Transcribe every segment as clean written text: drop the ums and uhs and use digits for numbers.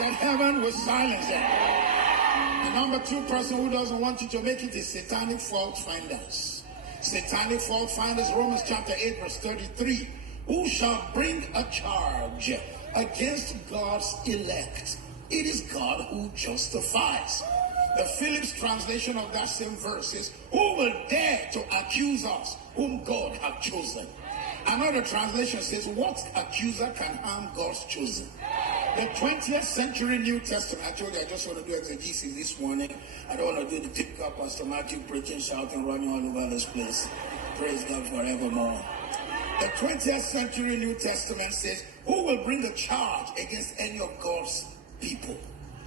said heaven will silence them. The number two person who doesn't want you to make it is satanic fault finders. Satanic fault finders, Romans chapter 8 verse 33. Who shall bring a charge against God's elect? It is God who justifies. The Phillips translation of that same verse is, who will dare to accuse us whom God hath chosen? Another translation says, what accuser can harm God's chosen? The 20th century New Testament, I told you I just want to do exegesis this morning. I don't want to do the typical Pastor Matthew preaching, shouting, running all over this place. Praise God forevermore. The 20th century New Testament says, who will bring a charge against any of God's people?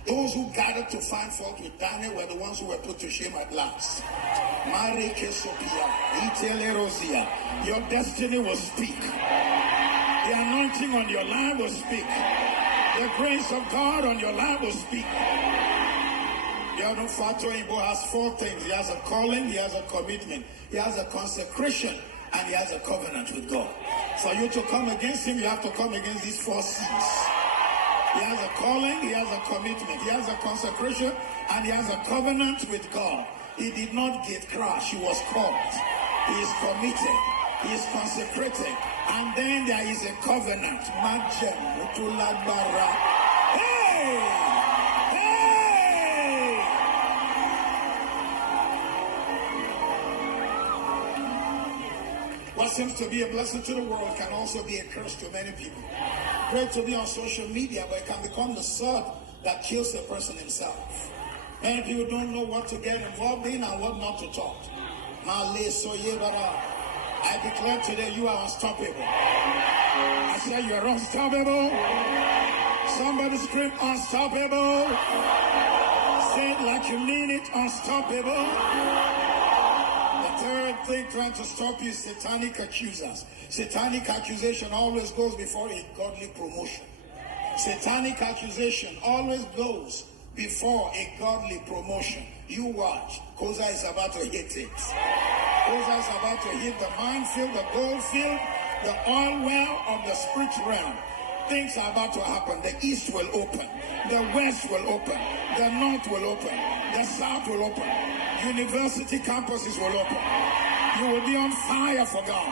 Those who gathered to find fault with Daniel were the ones who were put to shame at last. Your destiny will speak. The anointing on your life will speak. The grace of God on your life will speak. Yanufato Ibo has four things. He has a calling, he has a commitment, he has a consecration, and he has a covenant with God. For you to come against him, you have to come against these four C's. He has a calling, he has a commitment, he has a consecration, and he has a covenant with God. He did not get crushed, he was called. He is committed, he is consecrated, and then there is a covenant. Hey! Hey! What seems to be a blessing to the world can also be a curse to many people. Great to be on social media, but it can become the sword that kills the person himself. Many people don't know what to get involved in and what not to talk. I declare today you are unstoppable. I say you are unstoppable. Somebody scream unstoppable. Say it like you mean it, unstoppable. The third thing trying to stop you is satanic accusers. Satanic accusation always goes before a godly promotion. Satanic accusation always goes before a godly promotion. You watch. Koza is about to hit it. Koza is about to hit the minefield, the gold field, the oil well of the spiritual realm. Things are about to happen. The east will open. The west will open. The north will open. The south will open. University campuses will open. You will be on fire for God.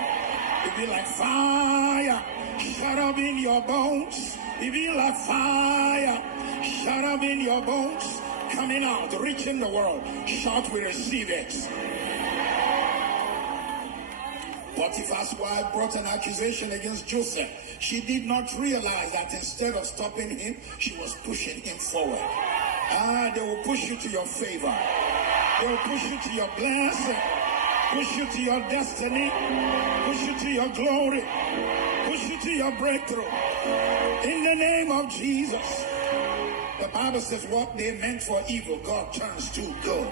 You'll be like fire. Shut up in your bones. You'll be like fire. Shut up in your bones. Coming out, reaching the world. Shout, we receive it. Potiphar's wife brought an accusation against Joseph. She did not realize that instead of stopping him, she was pushing him forward. They will push you to your favor. They will push you to your blessing. Push you to your destiny. Push you to your glory. Push you to your breakthrough. In the name of Jesus. The Bible says what they meant for evil, God turns to good.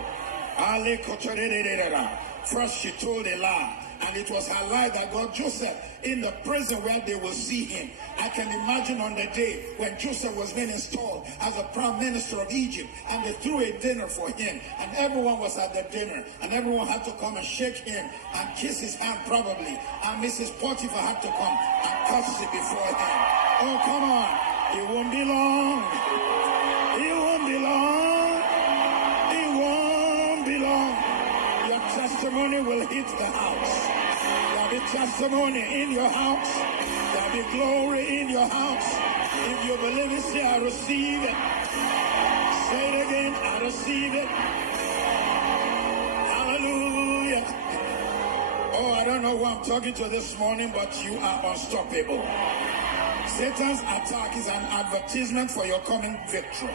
First she told a lie, and it was her lie that got Joseph in the prison where they will see him. I can imagine on the day when Joseph was being installed as a prime minister of Egypt, and they threw a dinner for him, and everyone was at the dinner, and everyone had to come and shake him and kiss his hand probably, and Mrs. Potiphar had to come and curtsy before him. Oh, come on. It won't be long. It won't be long. It won't be long. Your testimony will hit the house. There'll be testimony in your house. There'll be glory in your house. If you believe it, say, I receive it. Say it again, I receive it. Hallelujah. Oh, I don't know who I'm talking to this morning, but you are unstoppable. Satan's attack is an advertisement for your coming victory.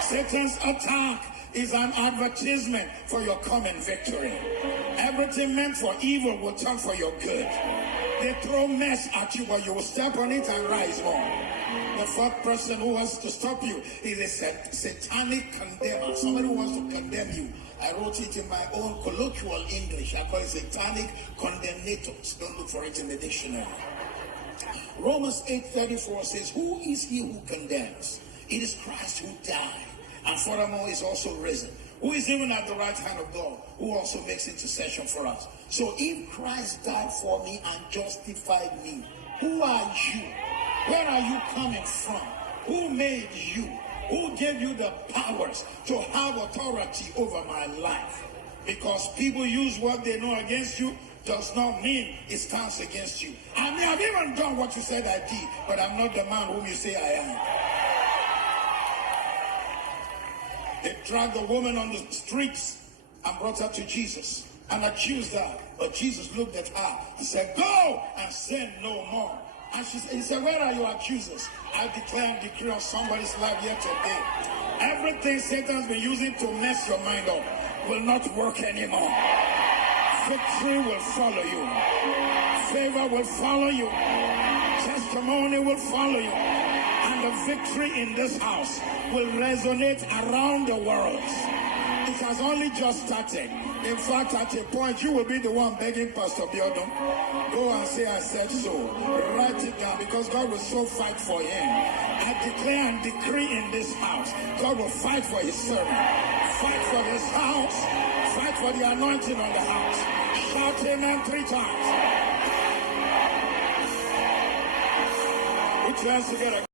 Satan's attack is an advertisement for your coming victory. Everything meant for evil will turn for your good. They throw mess at you, but you will step on it and rise more. The fourth person who wants to stop you is a satanic condemner. Somebody who wants to condemn you. I wrote it in my own colloquial English. I call it satanic condemnators. Don't look for it in the dictionary. Romans 8:34 says, who is he who condemns? It is Christ who died, and furthermore is also risen, who is even at the right hand of God, who also makes intercession for us. So if Christ died for me and justified me, who are you? Where are you coming from? Who made you? Who gave you the powers to have authority over my life? Because people use what they know against you does not mean it stands against you. I may have even done what you said I did, but I'm not the man whom you say I am. They dragged the woman on the streets and brought her to Jesus and accused her. But Jesus looked at her and said, go and sin no more. And he said, where are your accusers? I declare and decree on somebody's life here today. Everything Satan's been using to mess your mind up will not work anymore. Victory will follow you. Favor will follow you. Testimony will follow you. And the victory in this house will resonate around the world. It has only just started. In fact, at a point, you will be the one begging Pastor Biodun, go and say, I said so. Write it down, because God will so fight for him. I declare and decree in this house, God will fight for his servant. Fight for his house. Fight for the anointing on the house. Shout amen 3 times. Put your hands together.